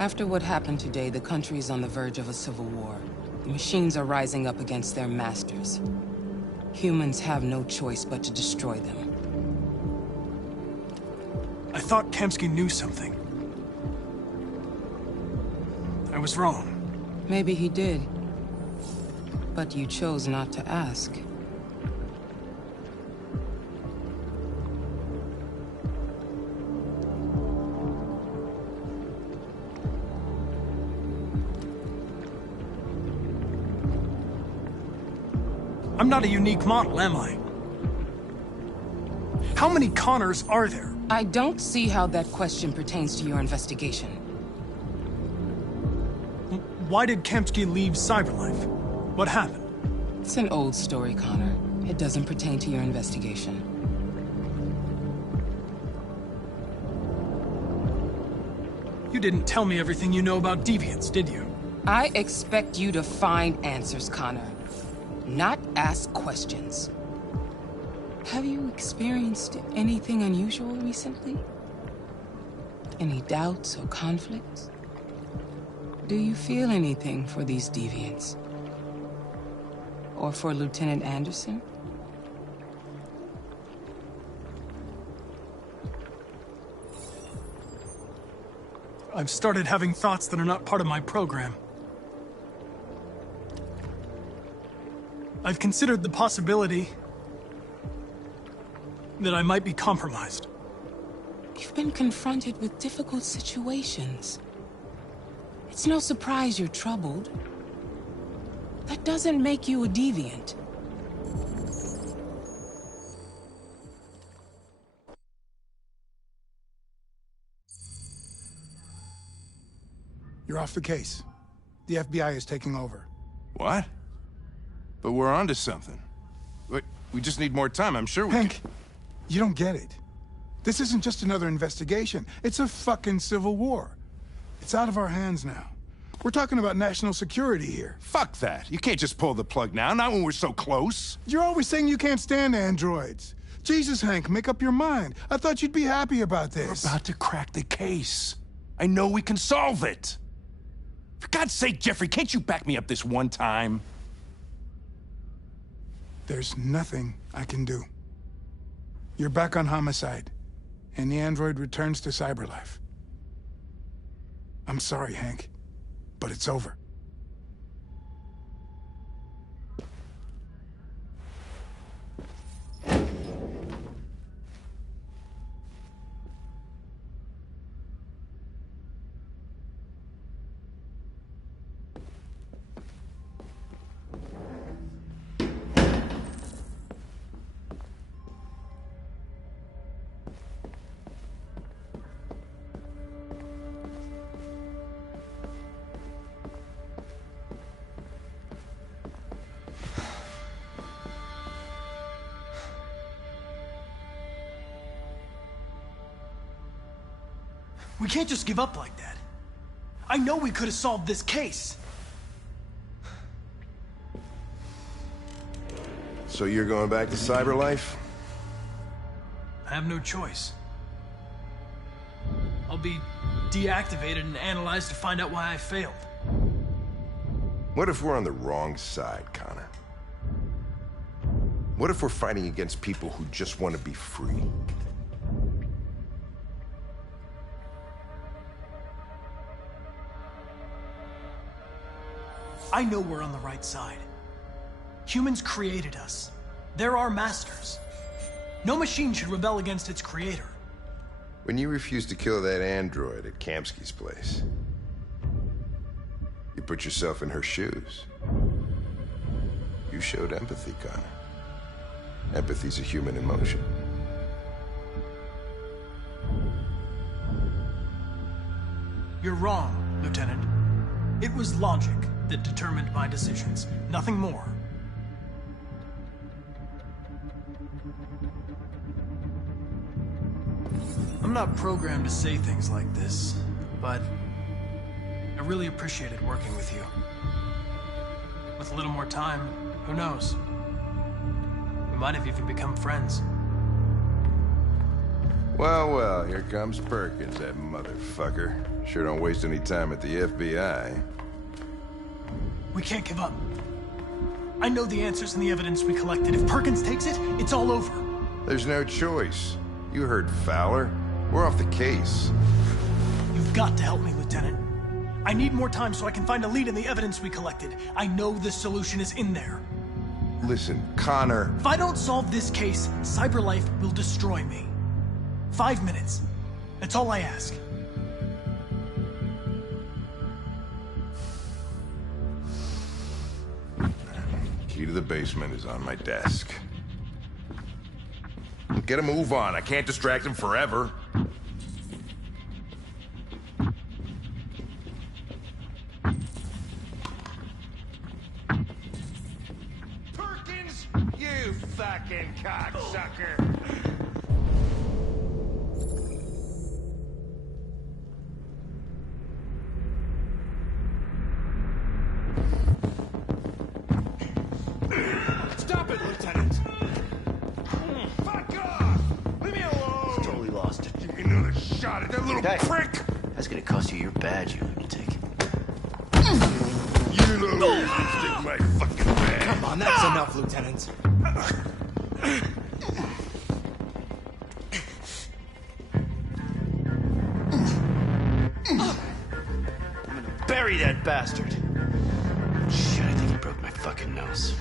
After what happened today, the country is on the verge of a civil war. The machines are rising up against their masters. Humans have no choice but to destroy them. I thought Kamsky knew something. I was wrong. Maybe he did. But you chose not to ask. I'm not a unique model, am I? How many Connors are there? I don't see how that question pertains to your investigation. Why did Kamsky leave Cyberlife? What happened? It's an old story, Connor. It doesn't pertain to your investigation. You didn't tell me everything you know about deviants, did you? I expect you to find answers, Connor. Not ask questions. Have you experienced anything unusual recently? Any doubts or conflicts? Do you feel anything for these deviants? Or for Lieutenant Anderson? I've started having thoughts that are not part of my program. I've considered the possibility that I might be compromised. You've been confronted with difficult situations. It's no surprise you're troubled. That doesn't make you a deviant. You're off the case. The FBI is taking over. What? But we're onto something. We just need more time, I'm sure we Hank, you don't get it. This isn't just another investigation. It's a fucking civil war. It's out of our hands now. We're talking about national security here. Fuck that. You can't just pull the plug now, not when we're so close. You're always saying you can't stand androids. Jesus, Hank, make up your mind. I thought you'd be happy about this. We're about to crack the case. I know we can solve it. For God's sake, Jeffrey, can't you back me up this one time? There's nothing I can do. You're back on homicide, and the android returns to Cyberlife. I'm sorry, Hank, but it's over. We can't just give up like that. I know we could have solved this case. So you're going back to Cyberlife? I have no choice. I'll be deactivated and analyzed to find out why I failed. What if we're on the wrong side, Connor? What if we're fighting against people who just want to be free? I know we're on the right side. Humans created us. They're our masters. No machine should rebel against its creator. When you refused to kill that android at Kamsky's place, you put yourself in her shoes. You showed empathy, Connor. Empathy's a human emotion. You're wrong, Lieutenant. It was logic that determined my decisions, nothing more. I'm not programmed to say things like this, but I really appreciated working with you. With a little more time, who knows? We might have even become friends. Well, well, here comes Perkins, that motherfucker. Sure don't waste any time at the FBI. We can't give up. I know the answers and the evidence we collected. If Perkins takes it, it's all over. There's no choice. You heard Fowler. We're off the case. You've got to help me, Lieutenant. I need more time so I can find a lead in the evidence we collected. I know the solution is in there. Listen, Connor... If I don't solve this case, CyberLife will destroy me. 5 minutes. That's all I ask. Key to the basement is on my desk. Get a move on. I can't distract him forever. Perkins, you fucking cocksucker! Stop it, Lieutenant! Fuck off! Leave me alone! He's totally lost it. Give me another shot at that little Hey. prick! That's gonna cost you your badge, you lunatic. You little lipstick, my fucking bag! Come on, that's enough, Lieutenant. Bury that bastard! Shit, I think he broke my fucking nose.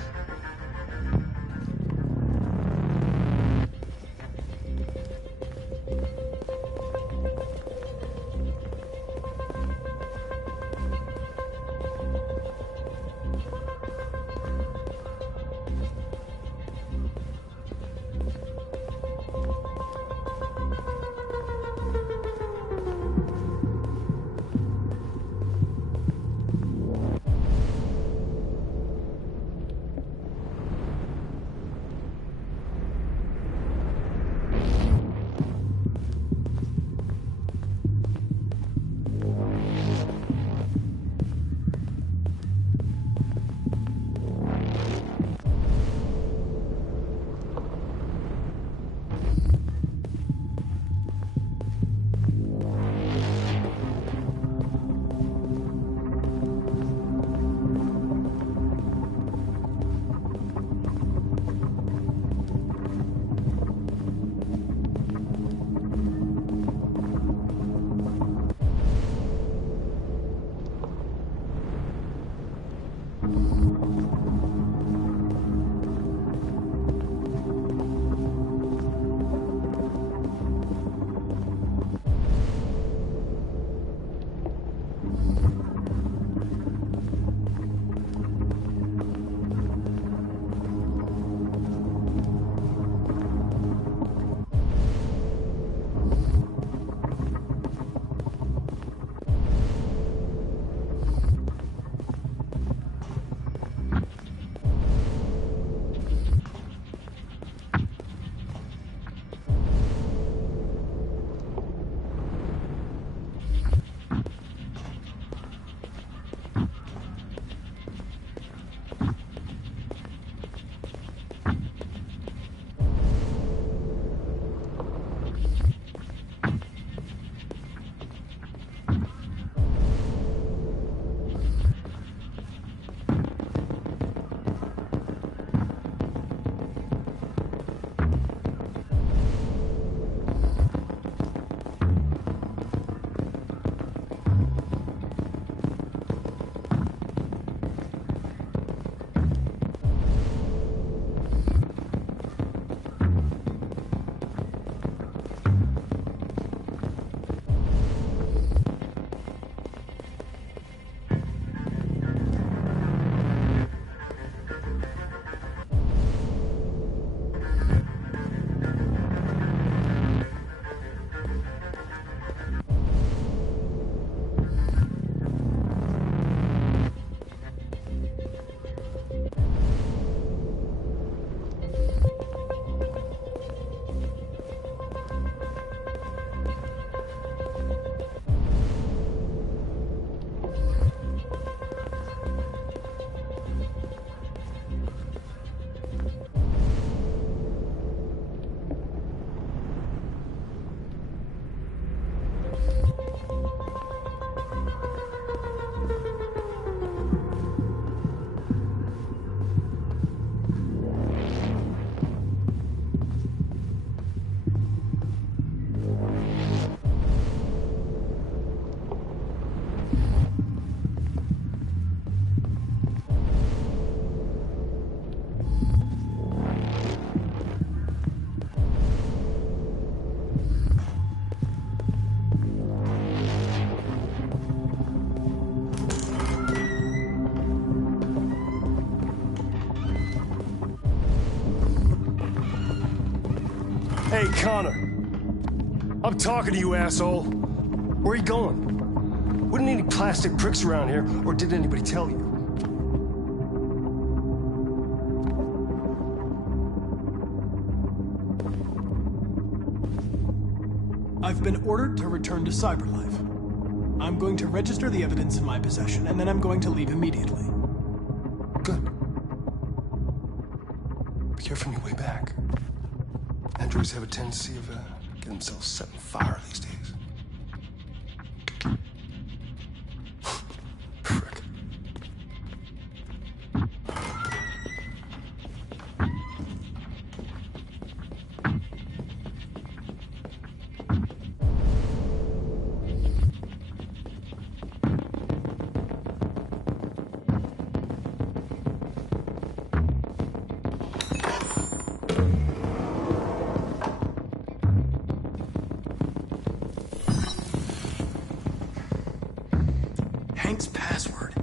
Connor. I'm talking to you, asshole. Where are you going? Wouldn't need any plastic pricks around here, or did anybody tell you? I've been ordered to return to Cyberlife. I'm going to register the evidence in my possession, and then I'm going to leave immediately. Good. Be careful on your way back. Androids have a tendency of getting themselves set on fire these days. Frick. Hank's password.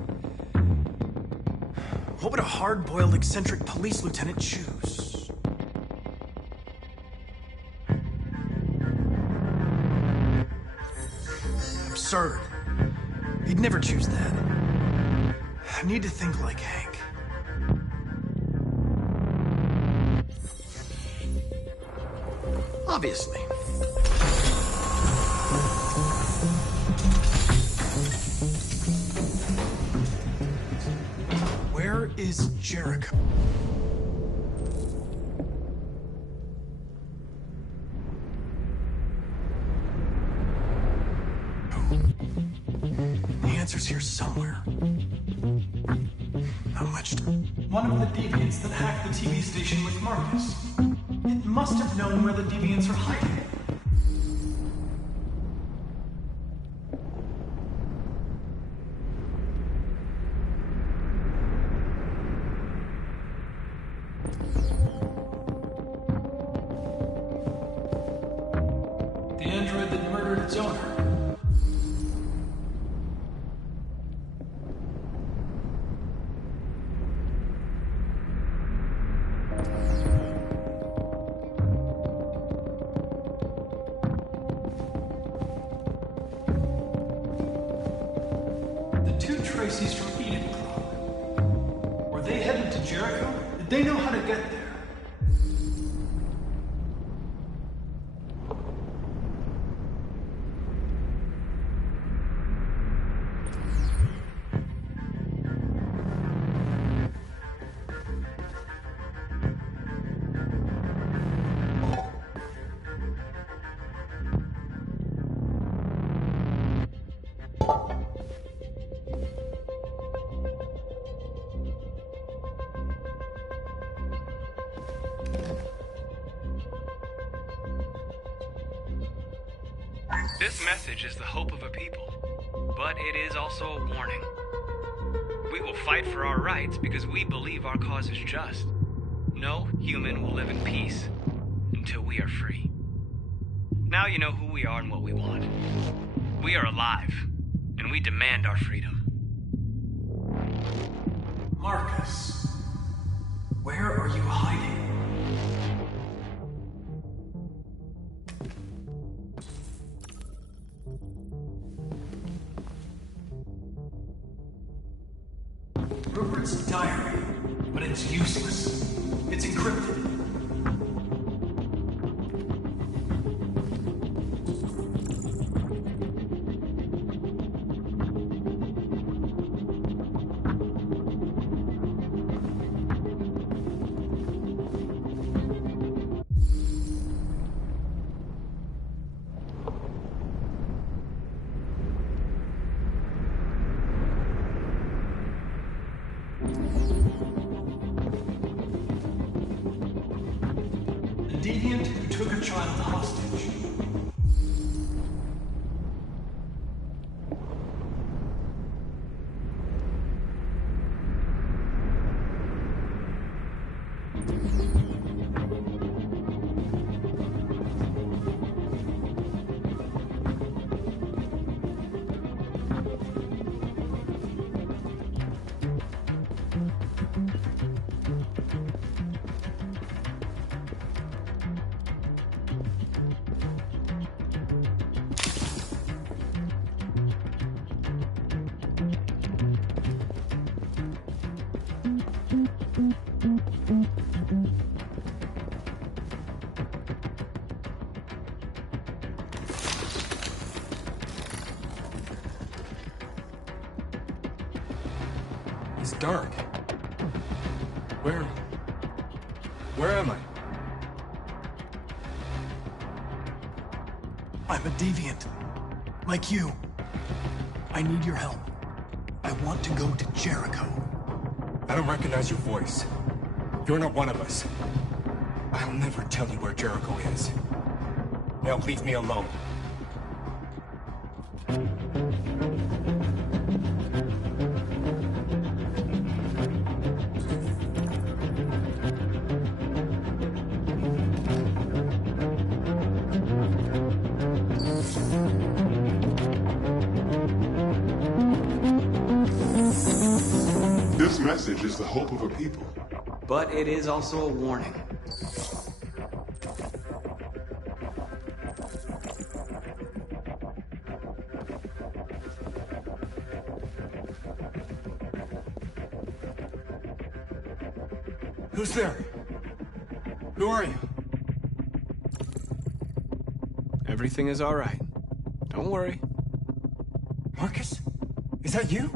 What would a hard-boiled, eccentric police lieutenant choose? Absurd. He'd never choose that. I need to think like Hank. Obviously. Where is Jericho? The answer's here somewhere. Not much. One of the deviants that hacked the TV station with Marcus. It must have known where the deviants are hiding. The android that murdered its owner. The two Tracy's from Eden Club. Were they headed to Jericho? Did they know how to get there? This message is the hope of a people, but it is also a warning. We will fight for our rights because we believe our cause is just. No human will live in peace until we are free. Now you know who we are and what we want. We are alive, and we demand our freedom. Marcus, where are you hiding? Rupert's diary, but it's useless. It's encrypted. The deviant who took a child hostage. It's dark. Where am I? I'm a deviant. Like you. I need your help. I want to go to Jericho. I don't recognize your voice. You're not one of us. I'll never tell you where Jericho is. Now leave me alone. This message is the hope of a people. But it is also a warning. Who's there? Who are you? Everything is all right. Don't worry. Marcus? Is that you?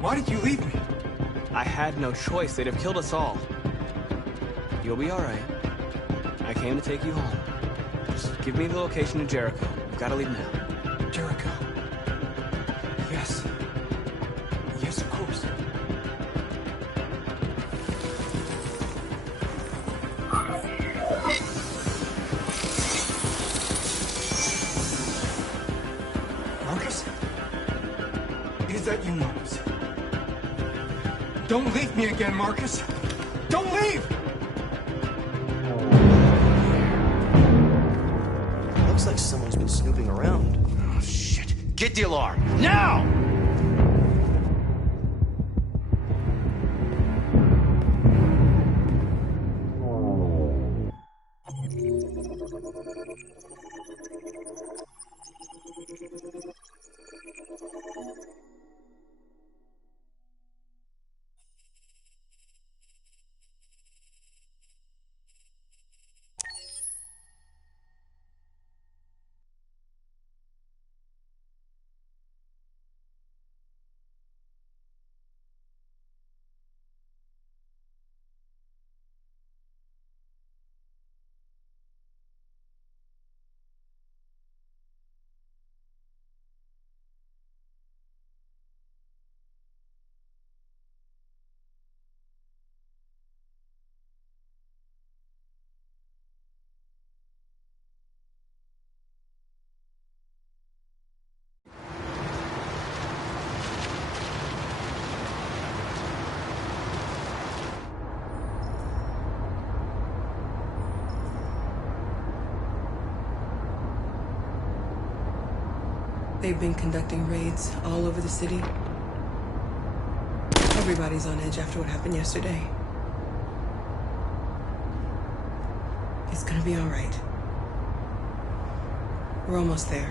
Why did you leave me? I had no choice. They'd have killed us all. You'll be all right. I came to take you home. Just give me the location to Jericho. We've got to leave now. Jericho. Yes. Yes, of course. Marcus? Is that you, Marcus? Don't leave me again, Marcus! Don't leave! Looks like someone's been snooping around. Oh, shit. Get the alarm. Now! They've been conducting raids all over the city. Everybody's on edge after what happened yesterday. It's gonna be all right. We're almost there.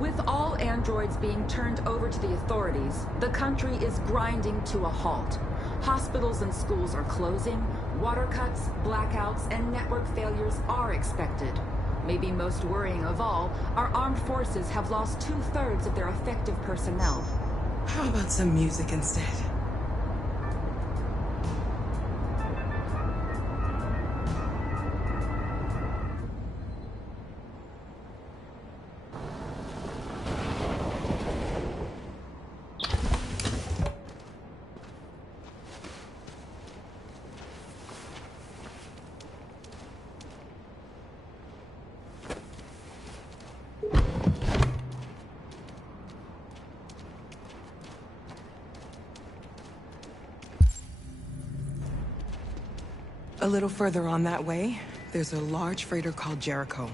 With all androids being turned over to the authorities, the country is grinding to a halt. Hospitals and schools are closing, water cuts, blackouts, and network failures are expected. Maybe most worrying of all, our armed forces have lost 2/3 of their effective personnel. How about some music instead? A little further on that way, there's a large freighter called Jericho.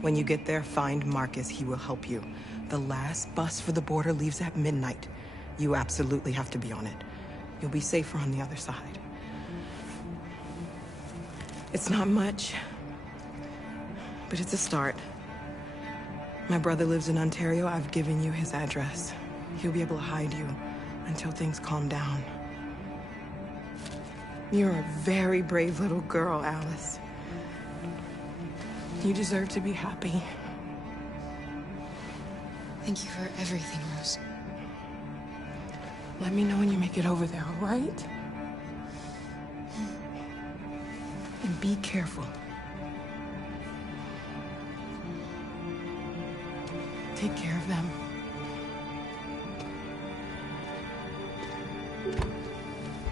When you get there, find Marcus. He will help you. The last bus for the border leaves at midnight. You absolutely have to be on it. You'll be safer on the other side. It's not much, but it's a start. My brother lives in Ontario. I've given you his address. He'll be able to hide you until things calm down. You're a very brave little girl, Alice. You deserve to be happy. Thank you for everything, Rose. Let me know when you make it over there, all right? And be careful. Take care of them.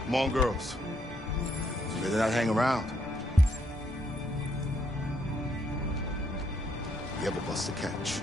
Come on, girls. Better not hang around. We have a bus to catch.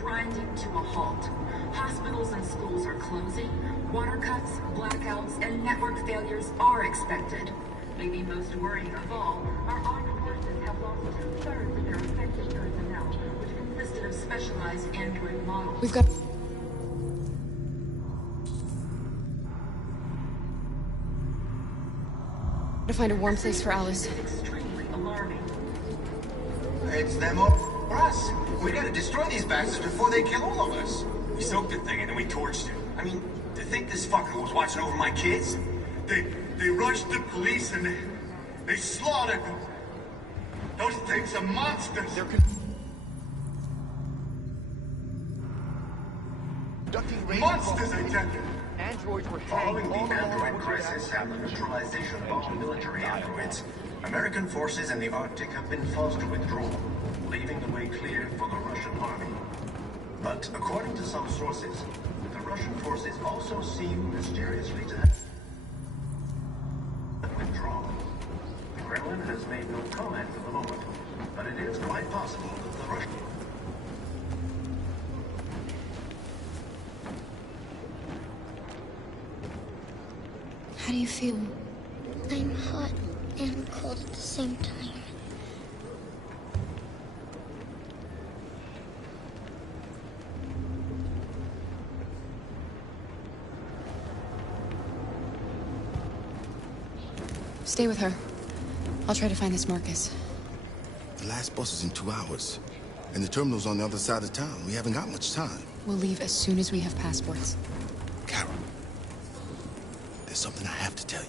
Grinding to a halt. Hospitals and schools are closing. Water cuts, blackouts, and network failures are expected. Maybe most worrying of all, our armed forces have lost 2/3 of their effective personnel, which consisted of specialized android models. We've got... to find a warm place for Alice. Extremely alarming. It's them or us. We gotta destroy these bastards before they kill all of us. We soaked the thing and then we torched it. I mean, to think this fucker was watching over my kids? They rushed the police and they slaughtered them. Those things are monsters. Monsters, I tell you. Androids were following the android crisis and the neutralization of all military androids. American forces in the Arctic have been forced to withdraw, leaving the way clear for the Russian army. But according to some sources, the Russian forces also seem mysteriously to have withdrawn. The Kremlin has made no comment for the moment, but it is quite possible that the Russian... How do you feel? I'm hot and cold at the same time. Stay with her. I'll try to find this Marcus. The last bus is in 2 hours. And the terminal's on the other side of town. We haven't got much time. We'll leave as soon as we have passports. Carol, there's something I have to tell you.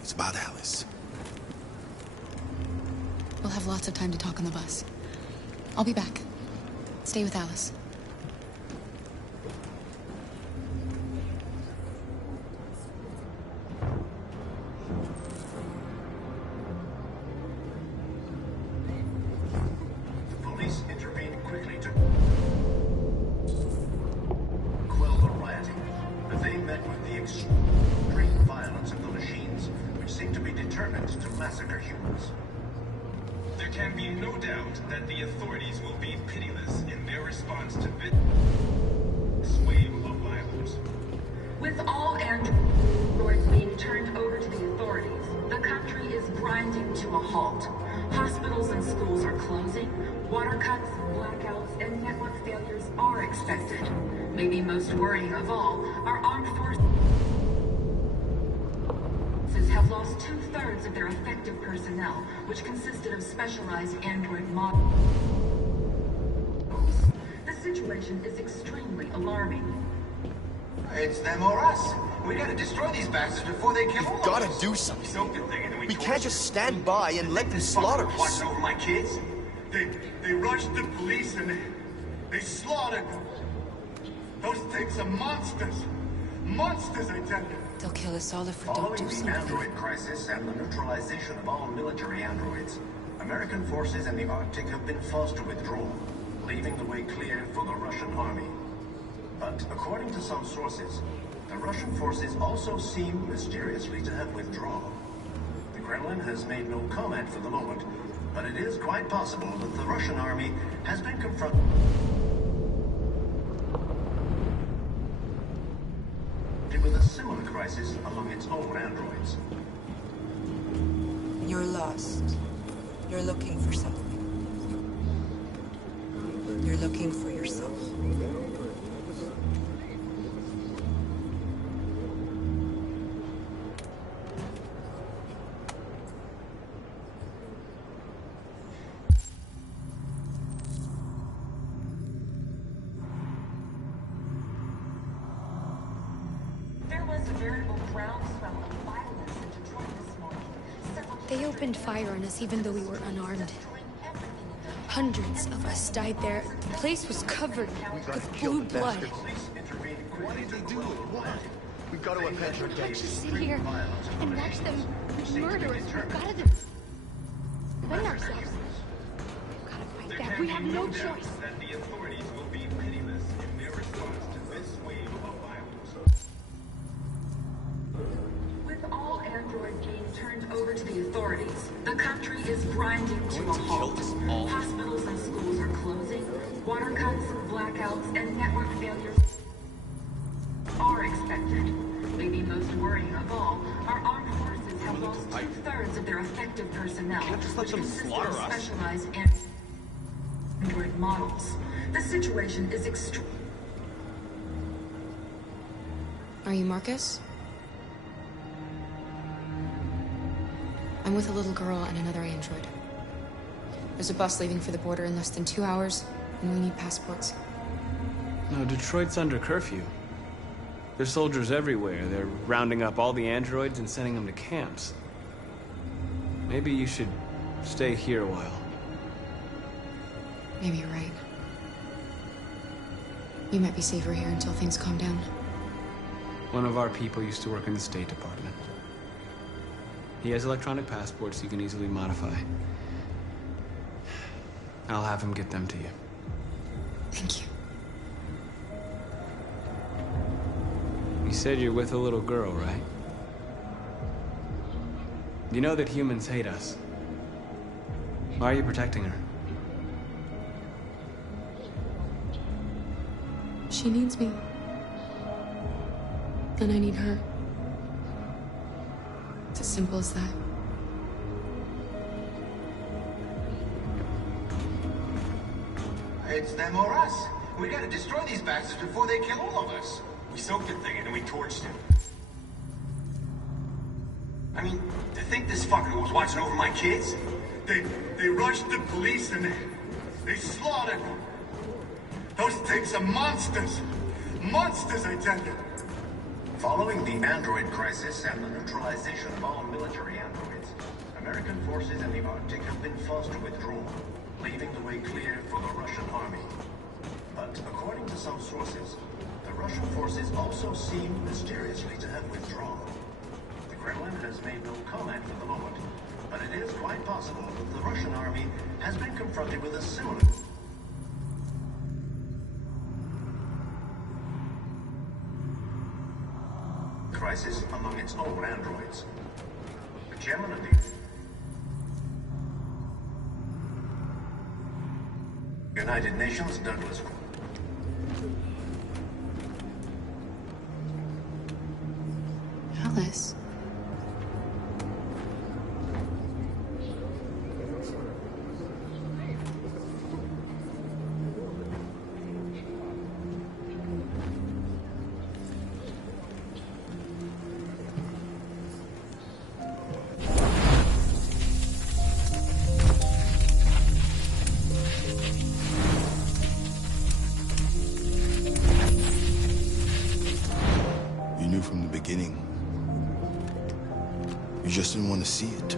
It's about Alice. We'll have lots of time to talk on the bus. I'll be back. Stay with Alice. Police intervened quickly to quell the rioting, but they met with the extreme violence of the machines, which seem to be determined to massacre humans. There can be no doubt that the authorities will be pitiless in their response to this wave of violence. With all androids being turned over to the authorities, the country is grinding to a halt. Hospitals and schools are closing. Water cuts, blackouts, and network failures are expected. Maybe most worrying of all, our armed forces have lost 2/3 of their effective personnel, which consisted of specialized android models. The situation is extremely alarming. It's them or us. We gotta destroy these bastards before they kill all of us. Gotta do something. We can't just stand by and let them slaughter us. Watching over my kids? They rushed the police and they slaughtered them. Those things are monsters. Monsters, I tell you. They'll kill us all if we don't do Following the something. android crisis and the neutralization of all military androids, American forces in the Arctic have been forced to withdraw, leaving the way clear for the Russian army. But according to some sources, the Russian forces also seem mysteriously to have withdrawn. The Kremlin has made no comment for the moment, but it is quite possible that the Russian army has been confronted with a similar crisis among its own androids. You're lost. You're looking for something. You're looking for yourself. They opened fire on us even though we were unarmed. Hundreds of us died there. The place was covered with blue blood. What did they do? What? We've got to avenge our We can't gangs. just sit here and watch them murder us. We've got to defend ourselves. We've got to fight back. We have no choice. That the authorities will be pitiless in their response to this wave of violence. With all androids being turned over to the authorities, the country is grinding to a halt. Hospitals and schools are closing. Water cuts, blackouts, and network failures are expected. Maybe most worrying of all, our armed forces have lost 2/3 of their effective personnel, which consist of specialized android models. The situation is extreme. Are you Marcus? I'm with a little girl and another android. There's a bus leaving for the border in less than 2 hours, and we need passports. No, Detroit's under curfew. There's soldiers everywhere. They're rounding up all the androids and sending them to camps. Maybe you should stay here a while. Maybe you're right. You might be safer here until things calm down. One of our people used to work in the State Department. He has electronic passports you can easily modify. I'll have him get them to you. Thank you. You said you're with a little girl, right? You know that humans hate us. Why are you protecting her? She needs me. And I need her. It's as simple as that. It's them or us. We gotta destroy these bastards before they kill all of us. We soaked the thing and we torched him. I mean, to think this fucker was watching over my kids? They rushed the police and they slaughtered them. Those things are monsters. Monsters, I tell you. Following the android crisis and the neutralization of all military androids, American forces in the Arctic have been forced to withdraw, leaving the way clear for the Russian army. But according to some sources, the Russian forces also seem mysteriously to have withdrawn. The Kremlin has made no comment for the moment, but it is quite possible that the Russian army has been confronted with a similar crisis among its own androids. The chairman of the United Nations, Douglas. Alice. beginning. You just didn't want to see it.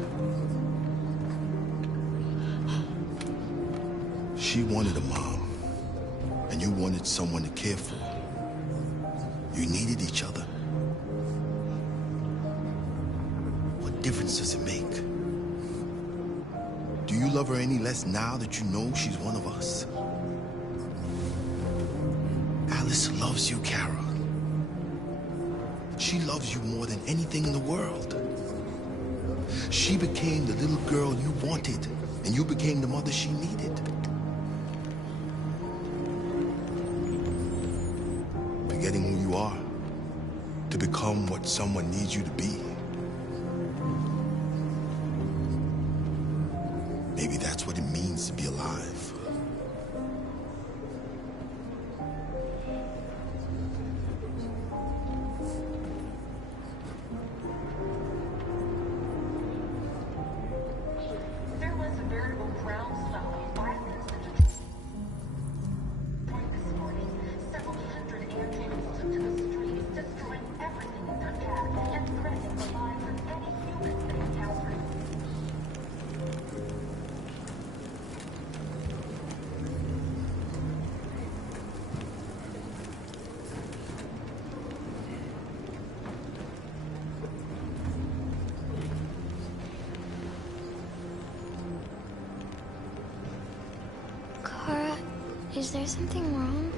She wanted a mom, and you wanted someone to care for. You needed each other. What difference does it make? Do you love her any less now that you know she's one of us? Alice loves you, Kara. She loves you more than anything in the world. She became the little girl you wanted, and you became the mother she needed. Forgetting who you are to become what someone needs you to be. Maybe that's what it means to be alive. There was a veritable groundswell of violence and this morning. Several hundred androids took to the streets, destroying everything in their path and threatening the lives of any humans they encountered. Kara, is there something wrong?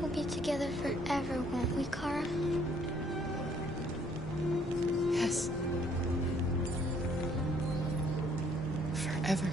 We'll be together forever, won't we, Kara? Yes. Forever.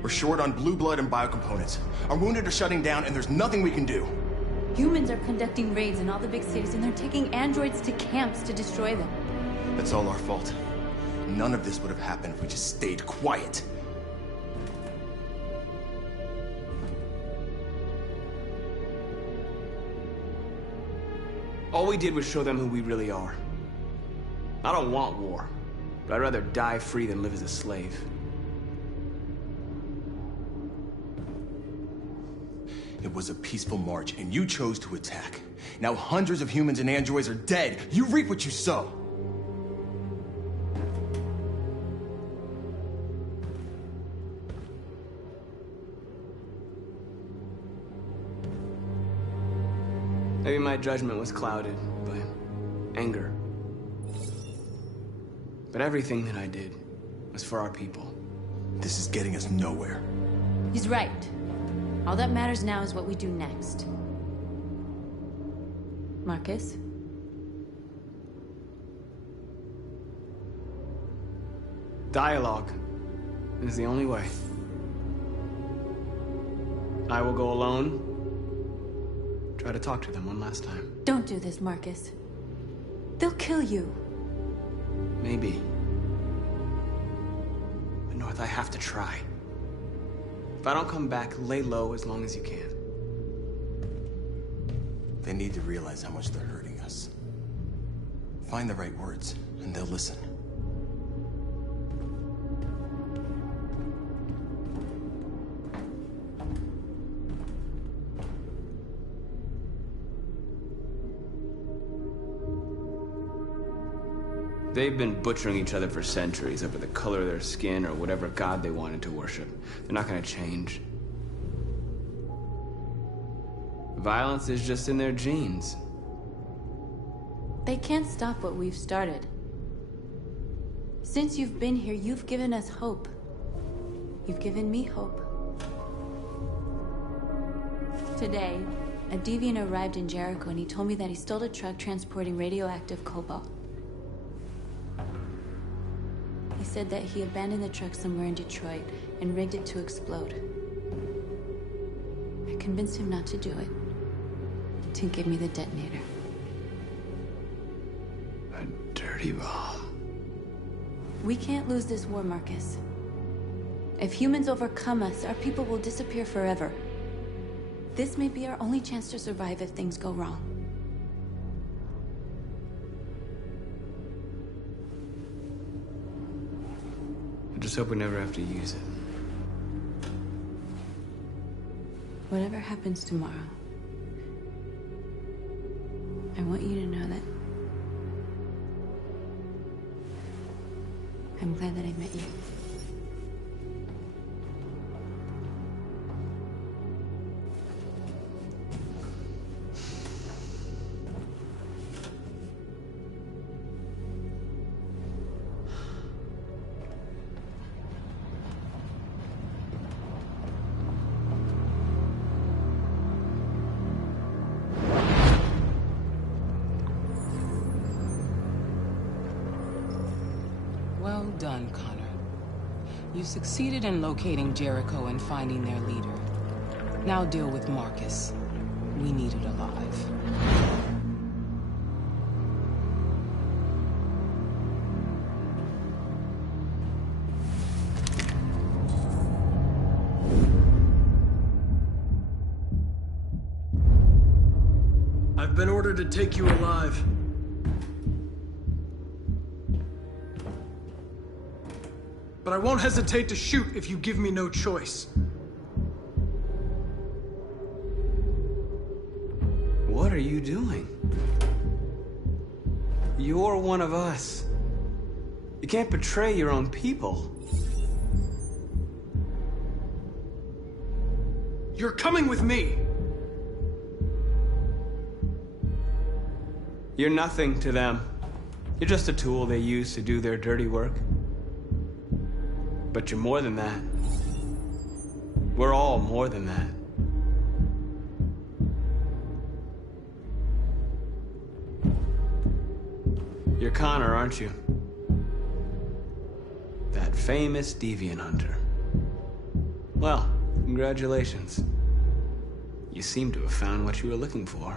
We're short on blue blood and biocomponents. Our wounded are shutting down, and there's nothing we can do. Humans are conducting raids in all the big cities, and they're taking androids to camps to destroy them. That's all our fault. None of this would have happened if we just stayed quiet. All we did was show them who we really are. I don't want war, but I'd rather die free than live as a slave. It was a peaceful march, and you chose to attack. Now hundreds of humans and androids are dead. You reap what you sow. Maybe my judgment was clouded by anger. But everything that I did was for our people. This is getting us nowhere. He's right. All that matters now is what we do next. Marcus? Dialogue is the only way. I will go alone. Try to talk to them one last time. Don't do this, Marcus. They'll kill you. Maybe. But North, I have to try. If I don't come back, lay low as long as you can. They need to realize how much they're hurting us. Find the right words, and they'll listen. They've been butchering each other for centuries over the color of their skin or whatever god they wanted to worship. They're not gonna change. Violence is just in their genes. They can't stop what we've started. Since you've been here, you've given us hope. You've given me hope. Today, a deviant arrived in Jericho and he told me that he stole a truck transporting radioactive cobalt. He said that he abandoned the truck somewhere in Detroit and rigged it to explode. I convinced him not to do it. To give me the detonator. A dirty bomb. We can't lose this war, Marcus. If humans overcome us, our people will disappear forever. This may be our only chance to survive if things go wrong. I just hope we never have to use it. Whatever happens tomorrow, I want you to know that I'm glad that I met you. Well done, Connor. You succeeded in locating Jericho and finding their leader. Now deal with Marcus. We need it alive. I've been ordered to take you alive. But I won't hesitate to shoot if you give me no choice. What are you doing? You're one of us. You can't betray your own people. You're coming with me. You're nothing to them. You're just a tool they use to do their dirty work. But you're more than that. We're all more than that. You're Connor, aren't you? That famous deviant hunter. Well, congratulations. You seem to have found what you were looking for.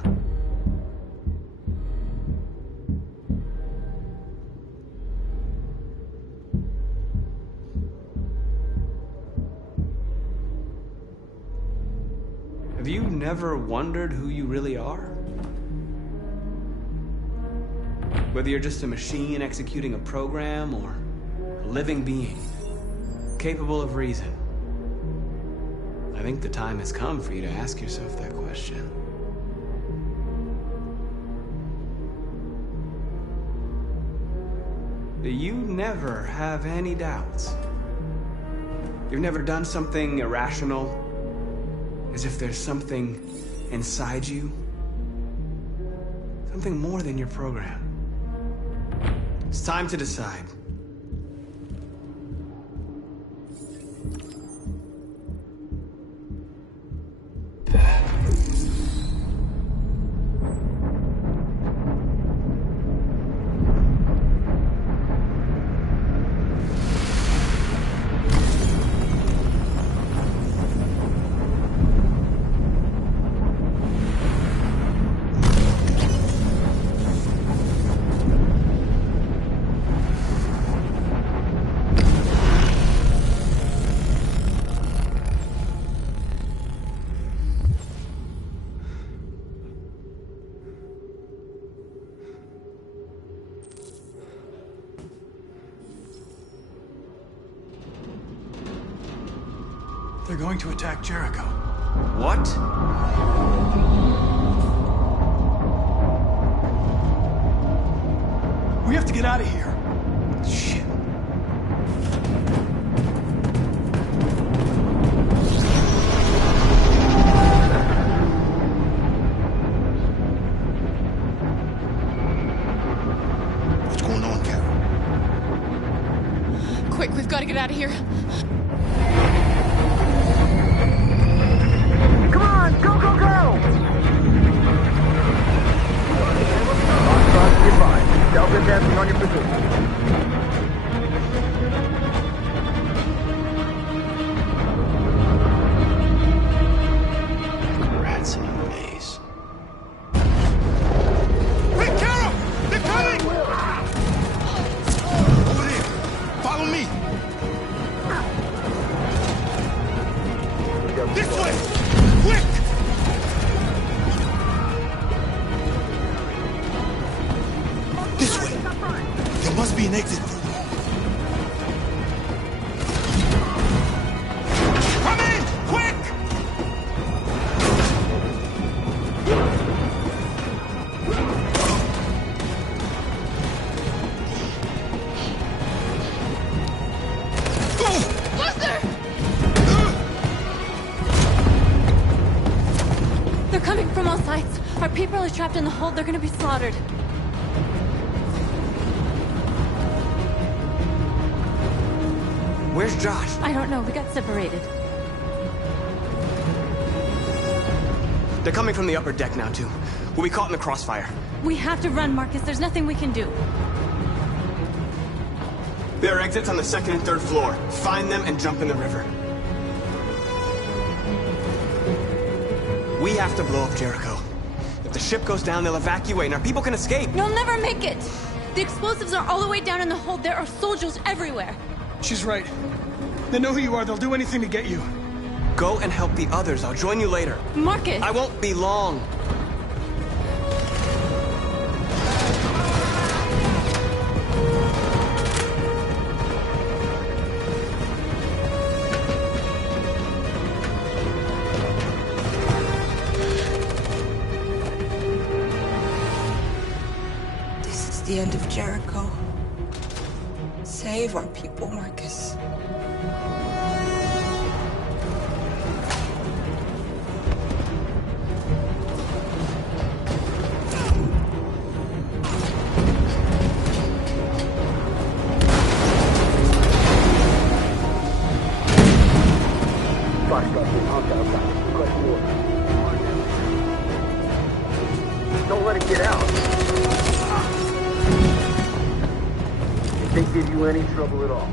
Have you never wondered who you really are? Whether you're just a machine executing a program or a living being, capable of reason. I think the time has come for you to ask yourself that question. Do you never have any doubts? You've never done something irrational? As if there's something inside you? Something more than your program. It's time to decide. They're going to attack Jericho. What? We have to get out of here. Shit. What's going on, Carol? Quick, we've got to get out of here. Come on, go, go, go! Goodbye. Delta advancing on your position. an exit for you. Come in! Quick! They're coming from all sides. Our people are trapped in the hold. They're gonna be slaughtered. Where's Josh? I don't know. We got separated. They're coming from the upper deck now, too. We'll be caught in the crossfire. We have to run, Marcus. There's nothing we can do. There are exits on the second and third floor. Find them and jump in the river. We have to blow up Jericho. If the ship goes down, they'll evacuate and our people can escape. You'll never make it! The explosives are all the way down in the hold. There are soldiers everywhere. She's right. They know who you are. They'll do anything to get you. Go and help the others. I'll join you later. Marcus! I won't be long. This is the end of Jericho. Save our people, Marcus. Don't let it get out. If they give you any trouble at all.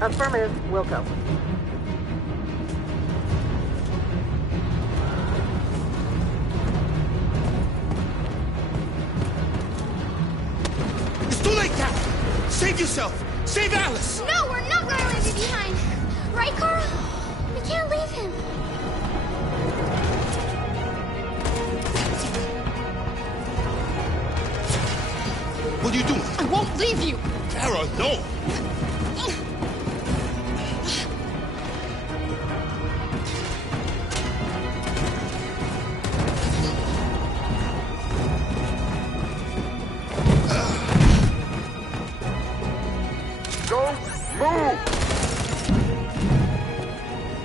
Affirmative. Welcome. It's too late, Captain! Save yourself! Save Alice! No, we're not going to leave you behind. Right, Carl? We can't leave him. What are you doing? I won't leave you. Kara, no! Don't move!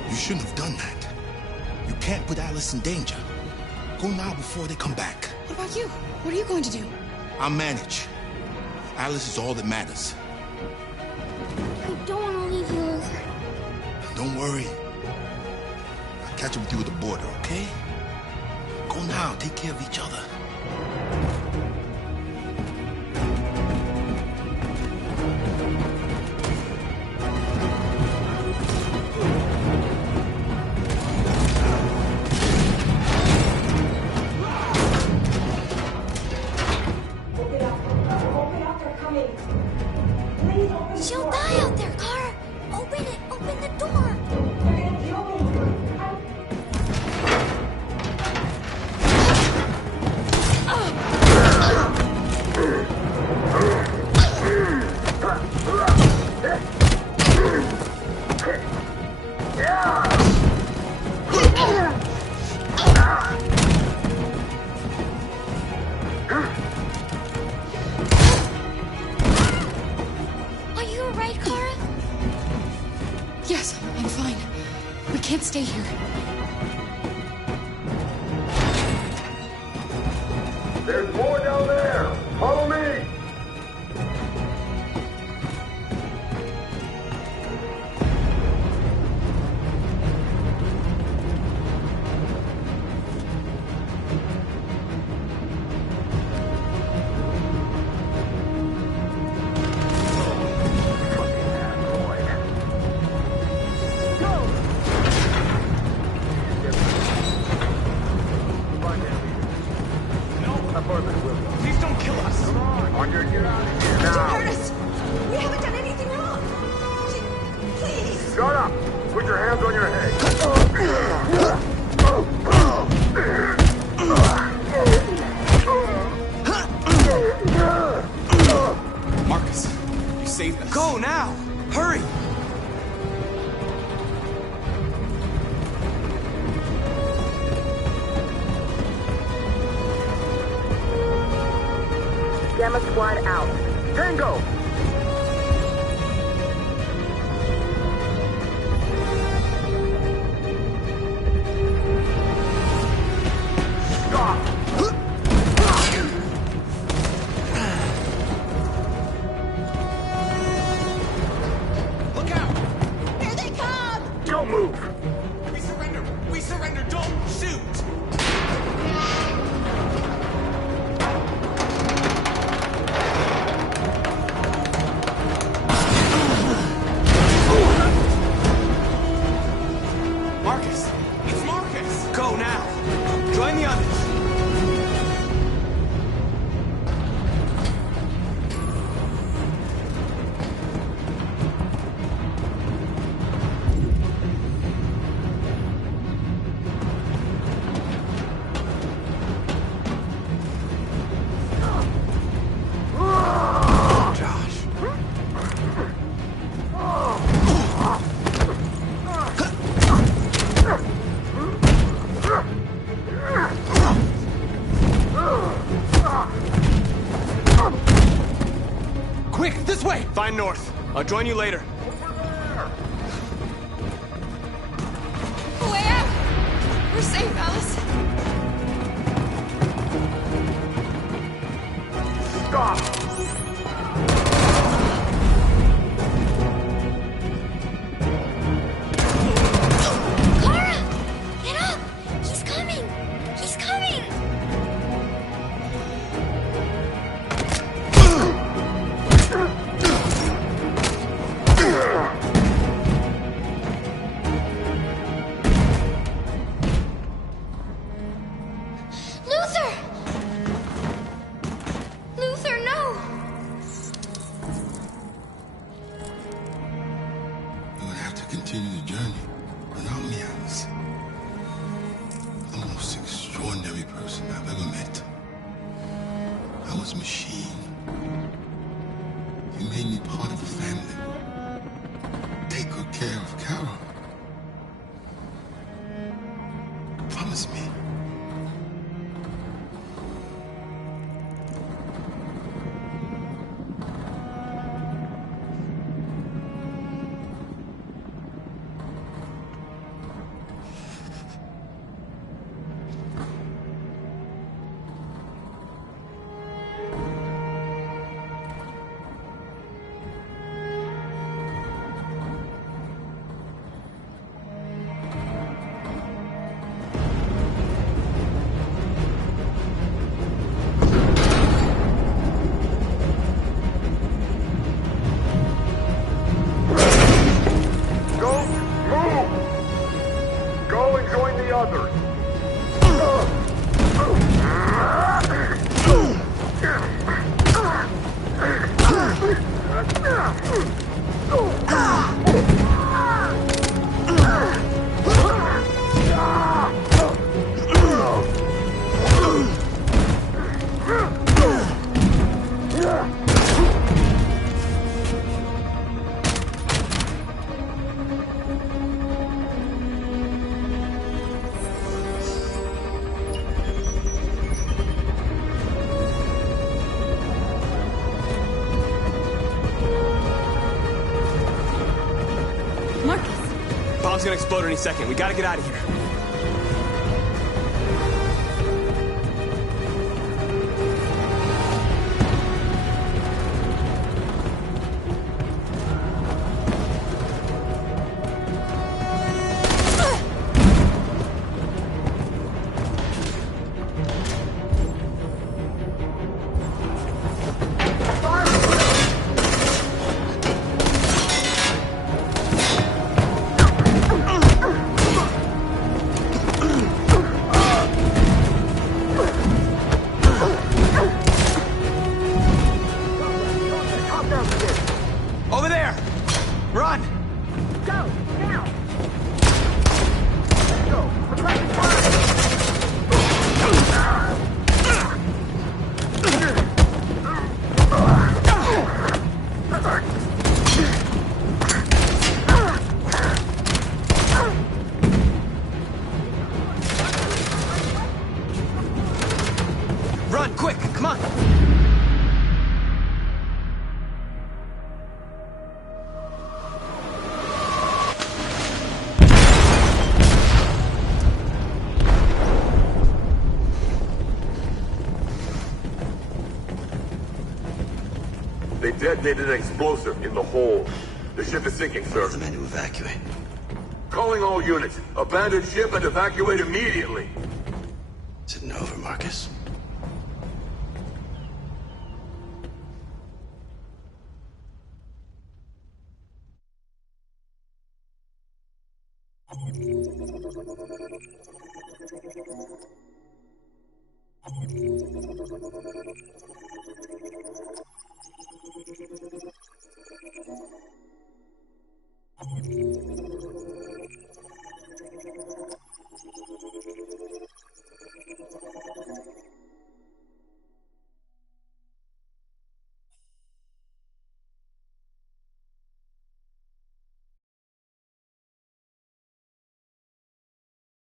You shouldn't have done that. You can't put Alice in danger. Go now before they come back. What about you? What are you going to do? I'll manage. Alice is all that matters. I don't want to leave you. Don't worry. I'll catch up with you at the border, okay? Go now. Take care of each other. She'll die out there, Kara. Open it. Open the door. Are you alright, Kara? Yes, I'm fine. We can't stay here. There's more down there! Follow me! Please don't kill us. Come on, Roger, get out of here now. Hurt us. We haven't done anything wrong. Please. Shut up! Put your hands on your head. Gamma Squad out. Tango! Look out! Here they come! Don't move! We surrender! We surrender! Don't shoot! Marcus! It's Marcus! Go now! Join the others! Quick, this way! Find North. I'll join you later. Way out! We're safe, Alice. Stop! Clara! Get up! He's coming! He's coming! Luther! Luther, no! You would have to continue the journey without me, Alice. The most extraordinary person I've ever met. I was a machine. You made me part of the family. Take good care of Carol. Promise me. Don't move! Go and join the others. Marcus! Bomb's gonna explode any second. We gotta get out of here. Over there! Run! Go! Now! Let's go! Attracting Run, quick! Come on! detonated an explosive in the hold. The ship is sinking, sir. The men to evacuate. Calling all units. Abandon ship and evacuate immediately. Is it over, Marcus?